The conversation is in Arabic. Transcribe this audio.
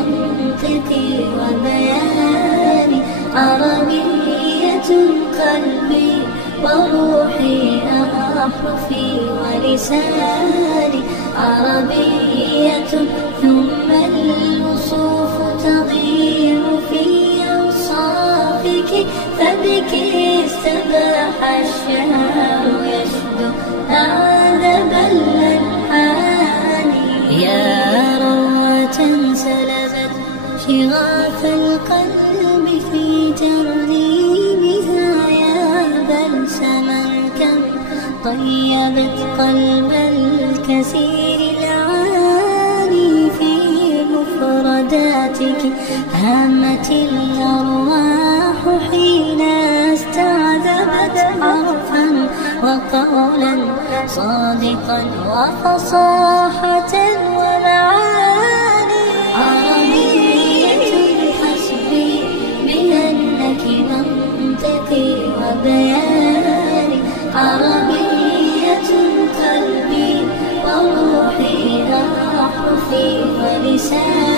منطقي وبياني، عربية قلبي وروحي أحرفي ولساني، عربية ثم الوصوف تضيع في أوصافك، فبك استباح الشعر يشدو أعذب الألحان. يا روعة سلبت شغاف القلب في ترنيمها، يا بلسما كم طيبت قلب الكثير العاني، في مفرداتك هامت الأرواح حين استعذبت حرفا وقولا صادقا وفصاحة ومعاني. عربية حسبي بأنك منطقي وبياني، عربية قلبي وروحي أحرفي ولساني.